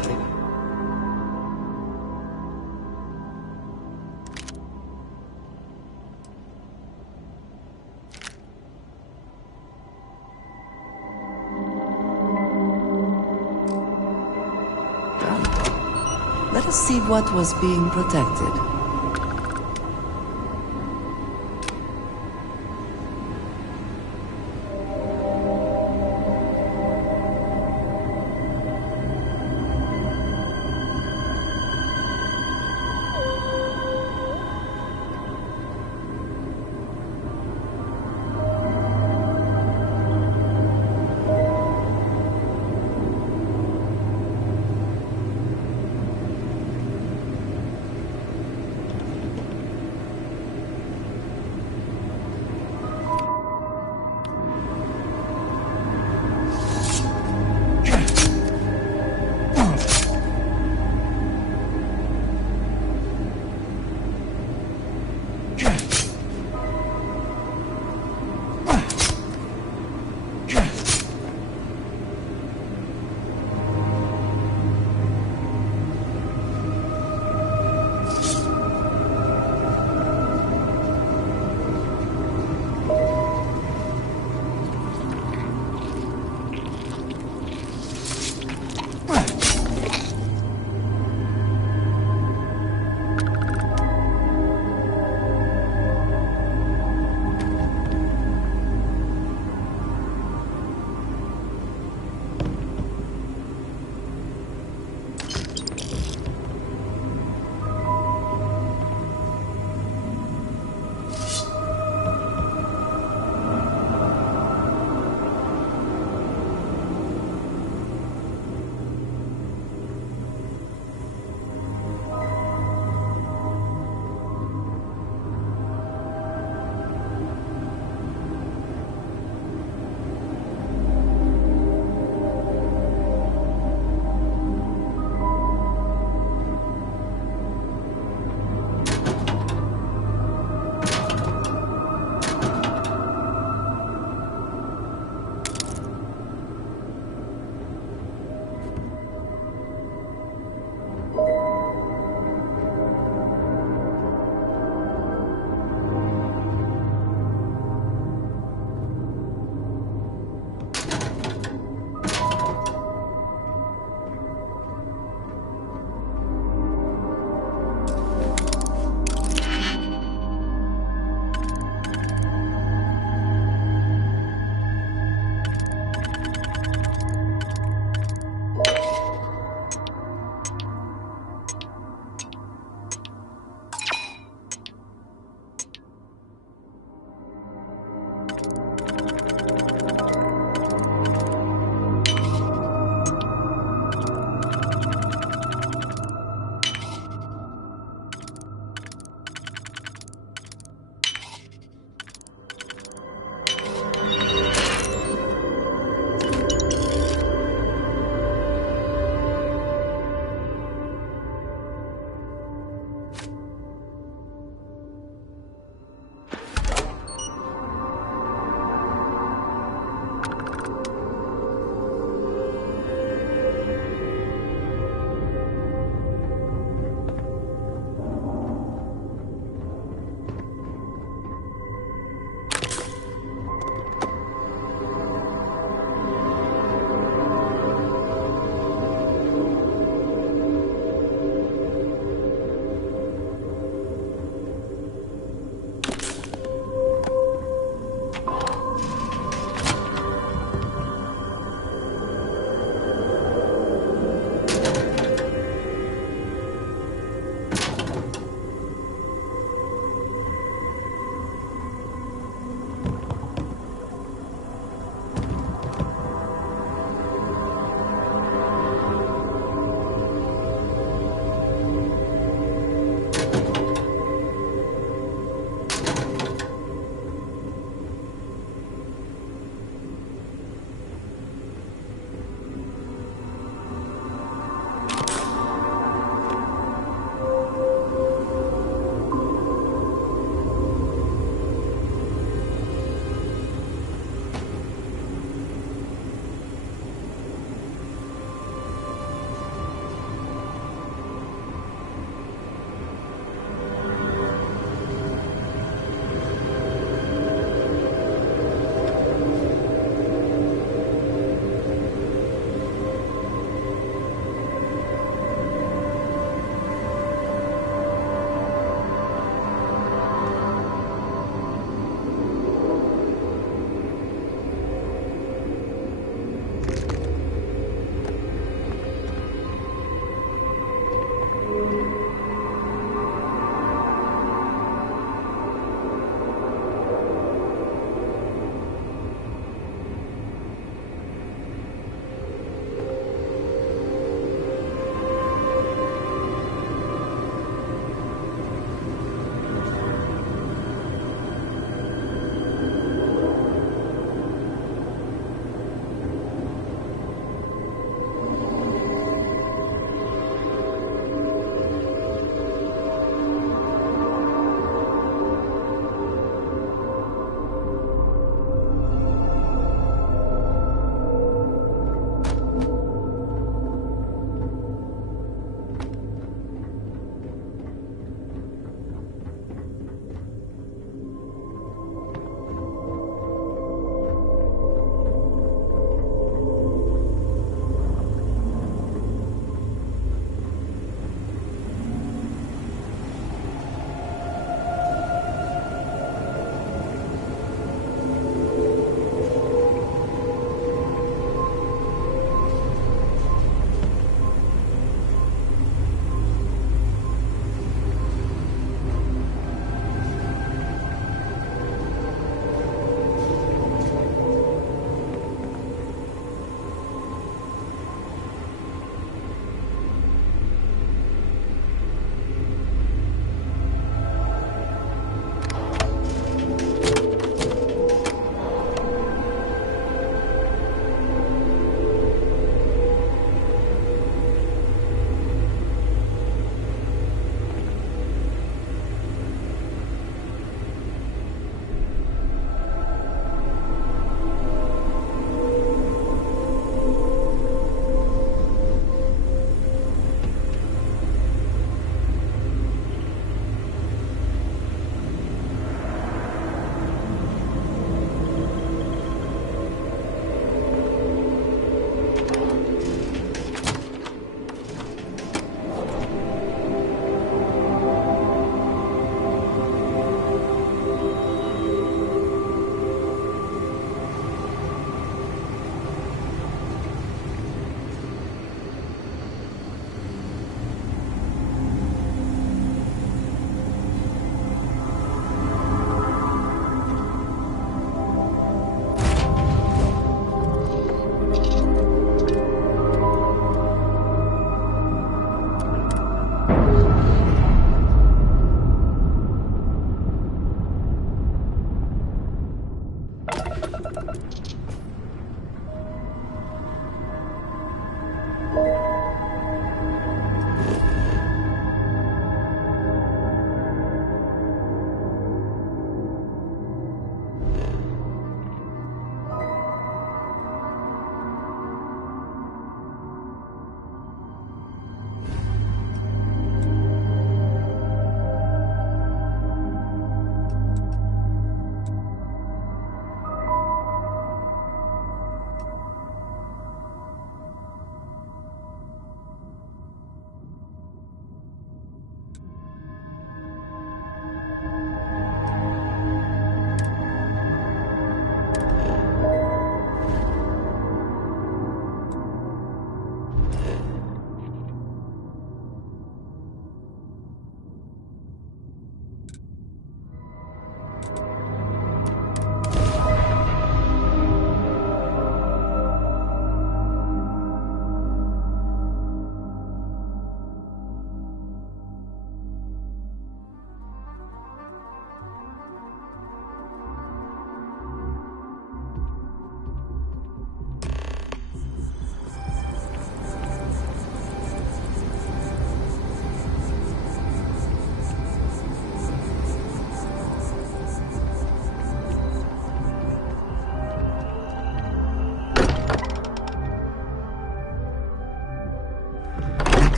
quickly. Let us see what was being protected.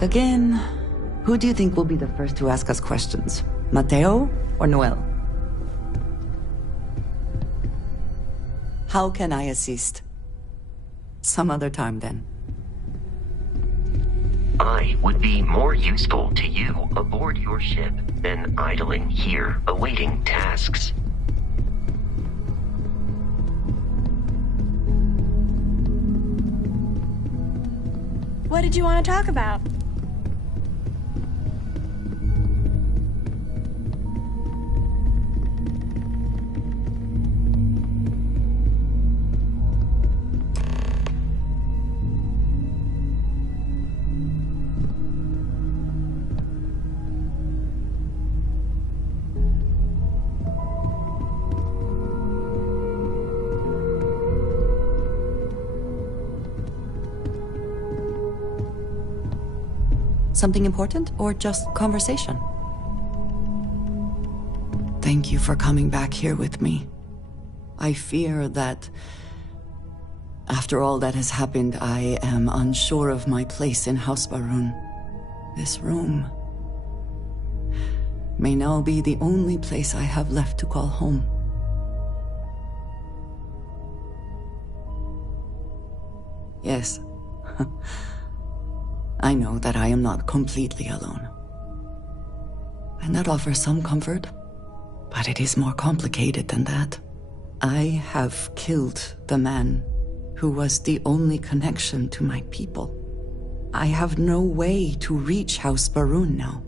Again, who do you think will be the first to ask us questions? Mateo or Noel? How can I assist? Some other time, then. I would be more useful to you aboard your ship than idling here awaiting tasks. What did you want to talk about? Something important or just conversation? Thank you for coming back here with me. I fear that after all that has happened, I am unsure of my place in House Baroon. This room may now be the only place I have left to call home. Yes. I know that I am not completely alone. And that offers some comfort, but it is more complicated than that. I have killed the man who was the only connection to my people. I have no way to reach House Baroon now.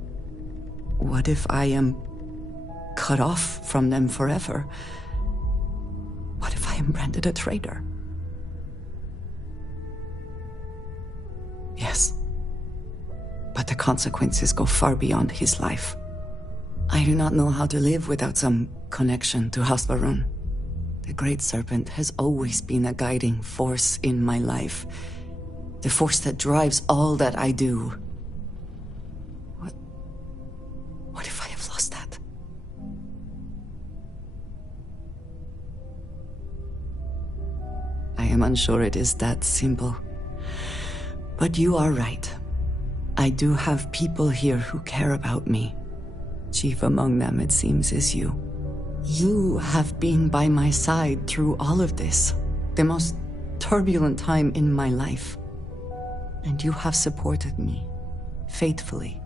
What if I am cut off from them forever? What if I am branded a traitor? Yes. But the consequences go far beyond his life. I do not know how to live without some connection to House Baroon. The Great Serpent has always been a guiding force in my life. The force that drives all that I do. What if I have lost that? I am unsure it is that simple. But you are right. I do have people here who care about me. Chief among them, it seems, is you. You have been by my side through all of this, the most turbulent time in my life. And you have supported me, faithfully.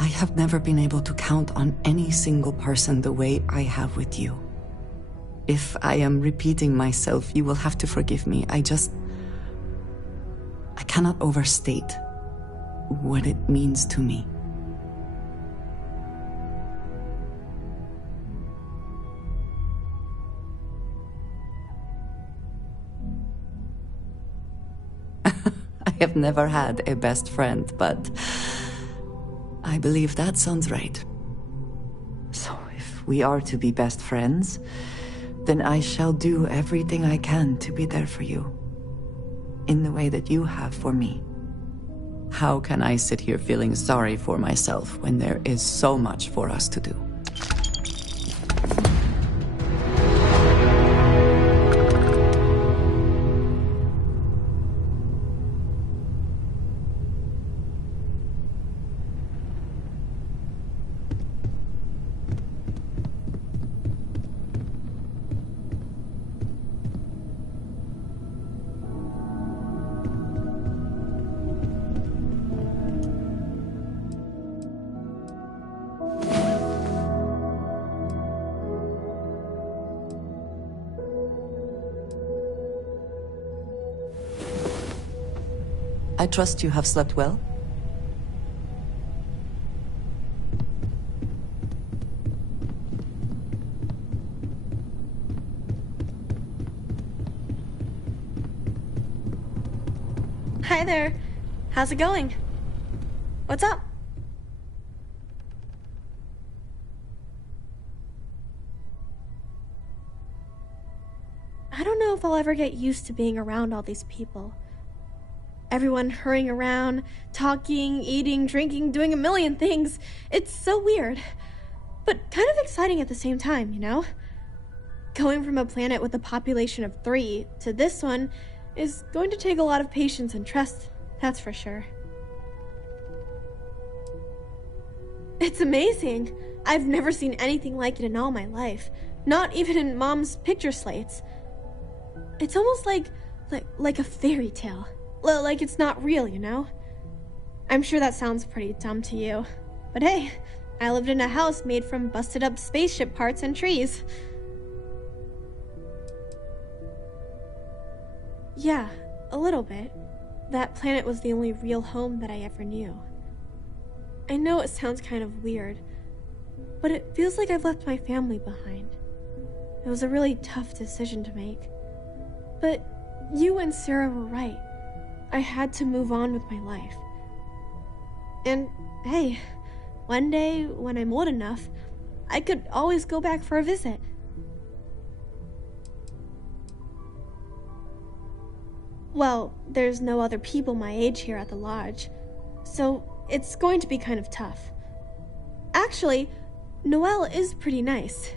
I have never been able to count on any single person the way I have with you. If I am repeating myself, you will have to forgive me. I cannot overstate what it means to me. I have never had a best friend, but I believe that sounds right. So if we are to be best friends, then I shall do everything I can to be there for you, in the way that you have for me. How can I sit here feeling sorry for myself when there is so much for us to do? I trust you have slept well? Hi there. How's it going? What's up? I don't know if I'll ever get used to being around all these people. Everyone hurrying around, talking, eating, drinking, doing a million things. It's so weird, but kind of exciting at the same time, you know? Going from a planet with a population of 3 to this one is going to take a lot of patience and trust, that's for sure. It's amazing. I've never seen anything like it in all my life. Not even in Mom's picture slates. It's almost like a fairy tale. Like it's not real, you know? I'm sure that sounds pretty dumb to you. But hey, I lived in a house made from busted up spaceship parts and trees. Yeah, a little bit. That planet was the only real home that I ever knew. I know it sounds kind of weird, but it feels like I've left my family behind. It was a really tough decision to make. But you and Sarah were right. I had to move on with my life. And hey, one day when I'm old enough, I could always go back for a visit. Well, there's no other people my age here at the lodge, so it's going to be kind of tough. Actually, Noelle is pretty nice.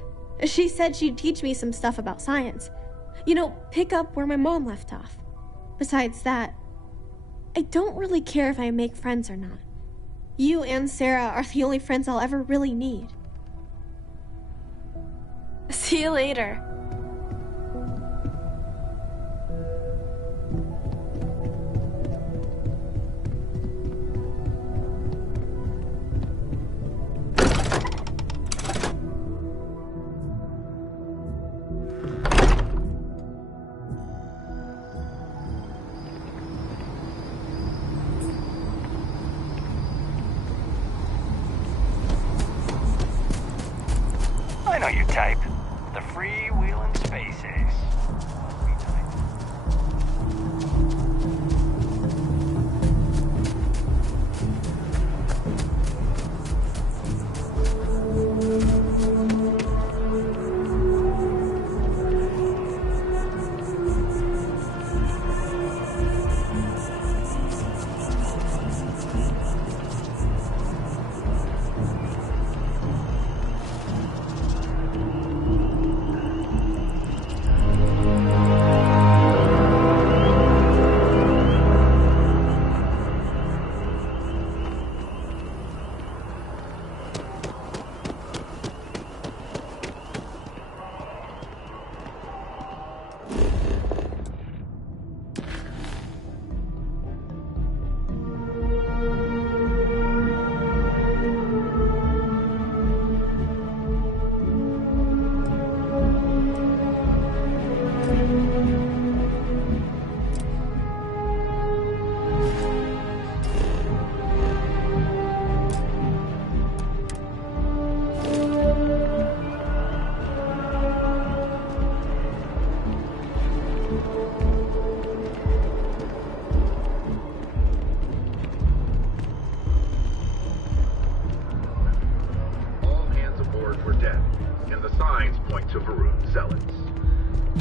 She said she'd teach me some stuff about science. You know, pick up where my mom left off. Besides that, I don't really care if I make friends or not. You and Sarah are the only friends I'll ever really need. See you later. I know your type. The freewheeling spaces.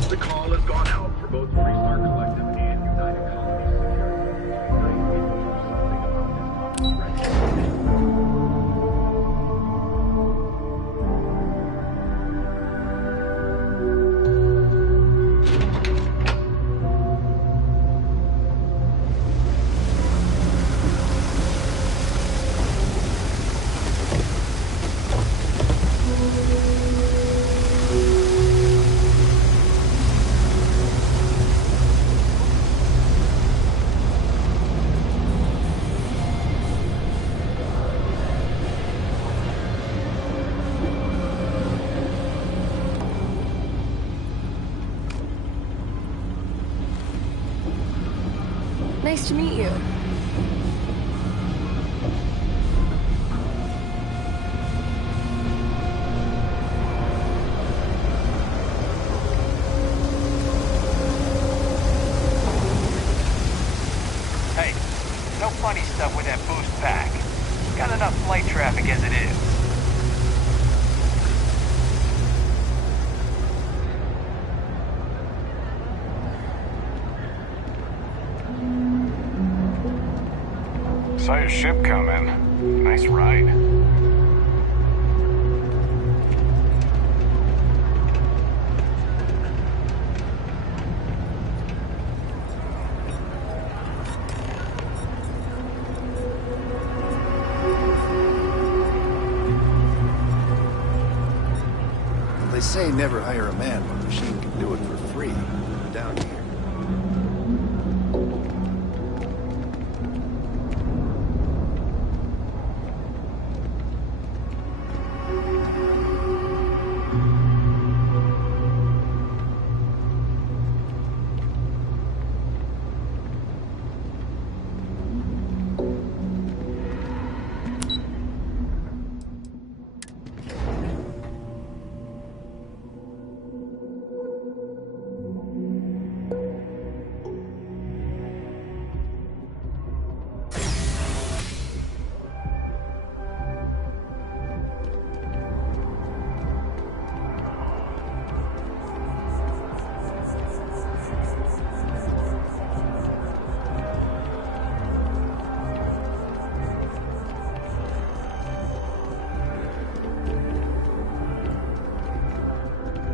The call has gone out for both Freestar Collective and United Colony Security. United people do something about this. Nice to meet you. Hey, no funny stuff with that boost pack. Got enough flight traffic as it is. Saw your ship come in. Nice ride. say never hire a man when a machine can do it for free. Down here.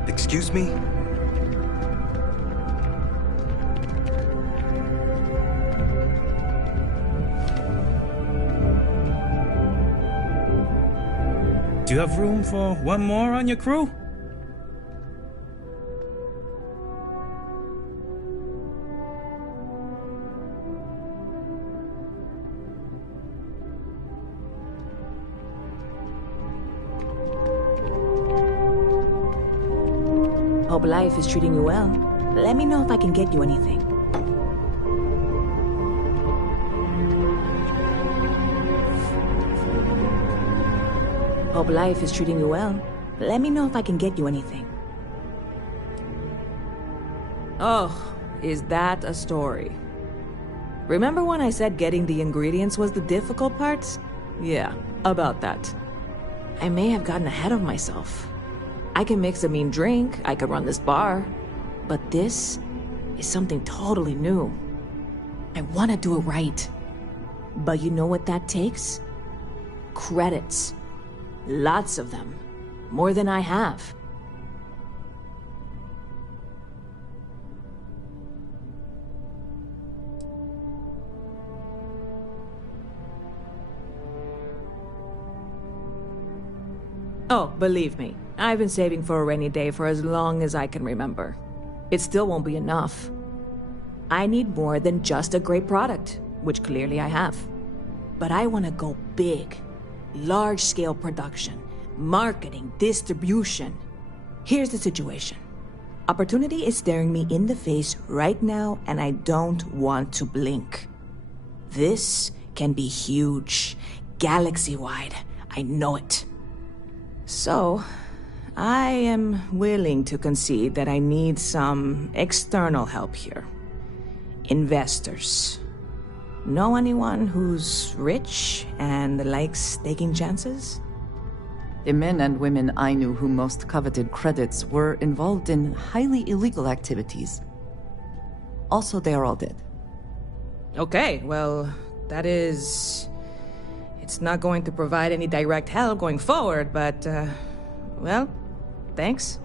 Excuse me? Do you have room for one more on your crew? Hope life is treating you well. Let me know if I can get you anything. Hope life is treating you well. Let me know if I can get you anything. Oh, is that a story? Remember when I said getting the ingredients was the difficult part? Yeah, about that. I may have gotten ahead of myself. I can mix a mean drink, I could run this bar, but this is something totally new. I want to do it right. But you know what that takes? Credits. Lots of them. More than I have. Oh, believe me, I've been saving for a rainy day for as long as I can remember. It still won't be enough. I need more than just a great product, which clearly I have. But I want to go big. Large-scale production, marketing, distribution. Here's the situation. Opportunity is staring me in the face right now, and I don't want to blink. This can be huge, galaxy-wide. I know it. So, I am willing to concede that I need some external help here. Investors. Know anyone who's rich and likes taking chances? The men and women I knew who most coveted credits were involved in highly illegal activities. Also, they are all dead. Okay, well, that is... It's not going to provide any direct help going forward, but, well, thanks.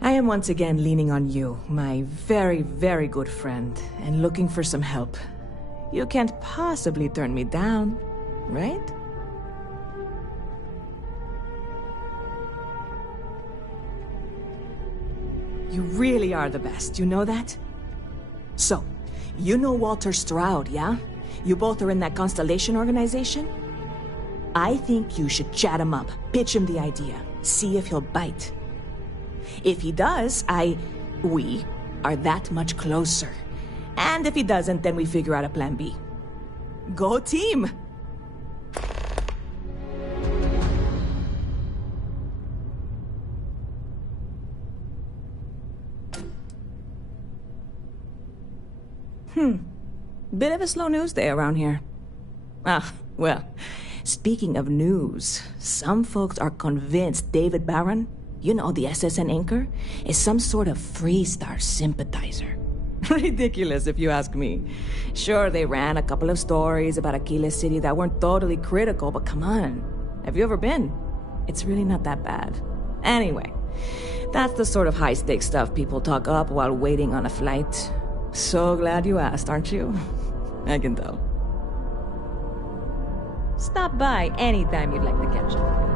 I am once again leaning on you, my very, very good friend, and looking for some help. You can't possibly turn me down, right? You really are the best, you know that? So, you know Walter Stroud, yeah? You both are in that Constellation organization? I think you should chat him up, pitch him the idea, see if he'll bite. If he does, we are that much closer. And if he doesn't, then we figure out a plan B. Go team! Bit of a slow news day around here. Ah, well, speaking of news, some folks are convinced David Barron, you know, the SSN anchor, is some sort of Freestar sympathizer. Ridiculous, if you ask me. Sure, they ran a couple of stories about Aquila City that weren't totally critical, but come on. Have you ever been? It's really not that bad. Anyway, that's the sort of high-stakes stuff people talk up while waiting on a flight. So glad you asked, aren't you? I can tell. Stop by anytime you'd like to catch up.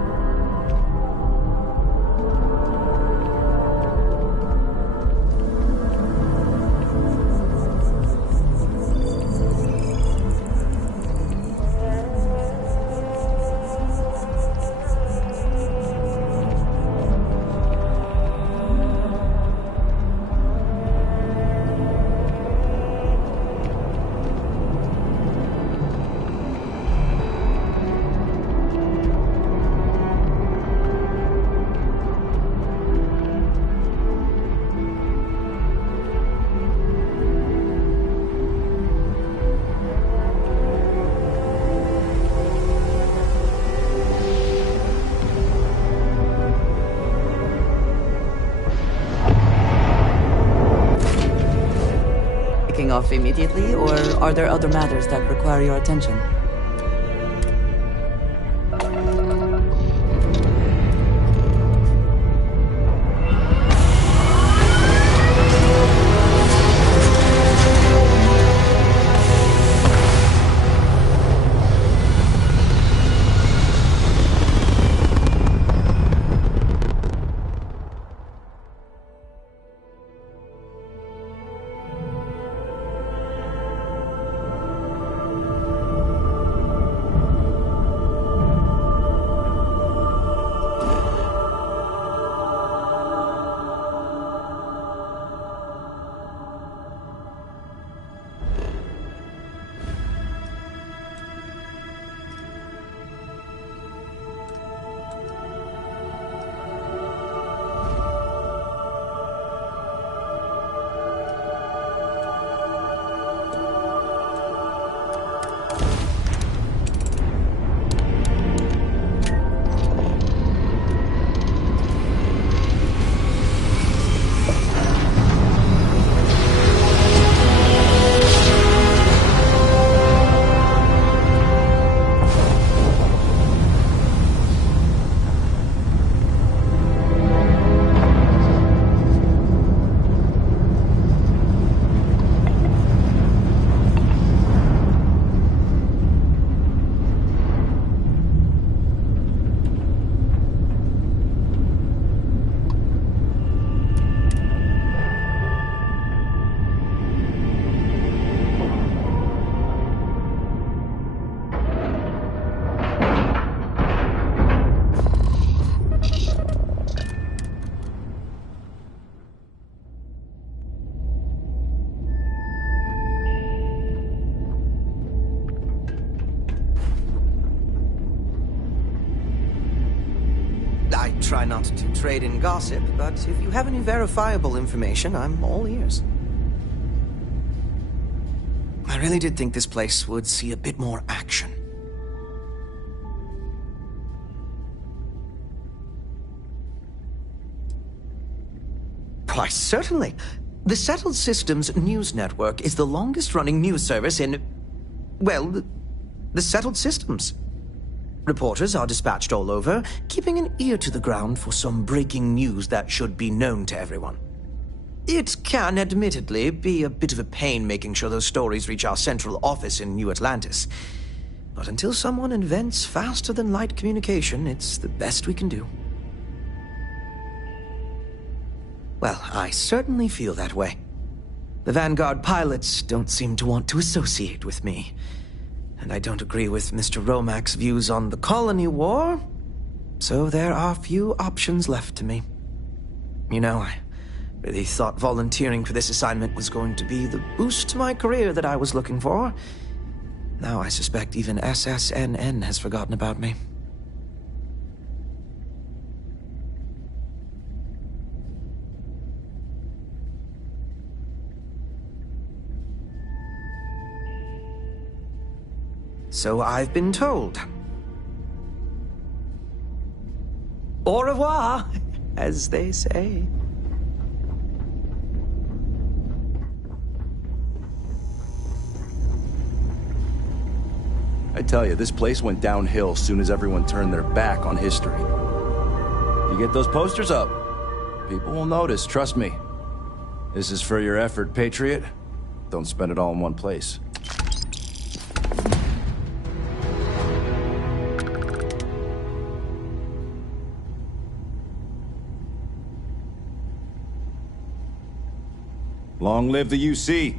immediately, or are there other matters that require your attention? Try not to trade in gossip, but if you have any verifiable information, I'm all ears. I really did think this place would see a bit more action. Why, certainly. The Settled Systems News Network is the longest-running news service in, well, the Settled Systems. Reporters are dispatched all over, keeping an ear to the ground for some breaking news that should be known to everyone. It can, admittedly, be a bit of a pain making sure those stories reach our central office in New Atlantis. But until someone invents faster-than-light communication, it's the best we can do. Well, I certainly feel that way. The Vanguard pilots don't seem to want to associate with me. And I don't agree with Mr. Romack's views on the colony war, so there are few options left to me. You know, I really thought volunteering for this assignment was going to be the boost to my career that I was looking for. Now I suspect even SSNN has forgotten about me. So I've been told. Au revoir, as they say. I tell you, this place went downhill soon as everyone turned their back on history. You get those posters up, people will notice, trust me. This is for your effort, Patriot. Don't spend it all in one place. Long live the UC.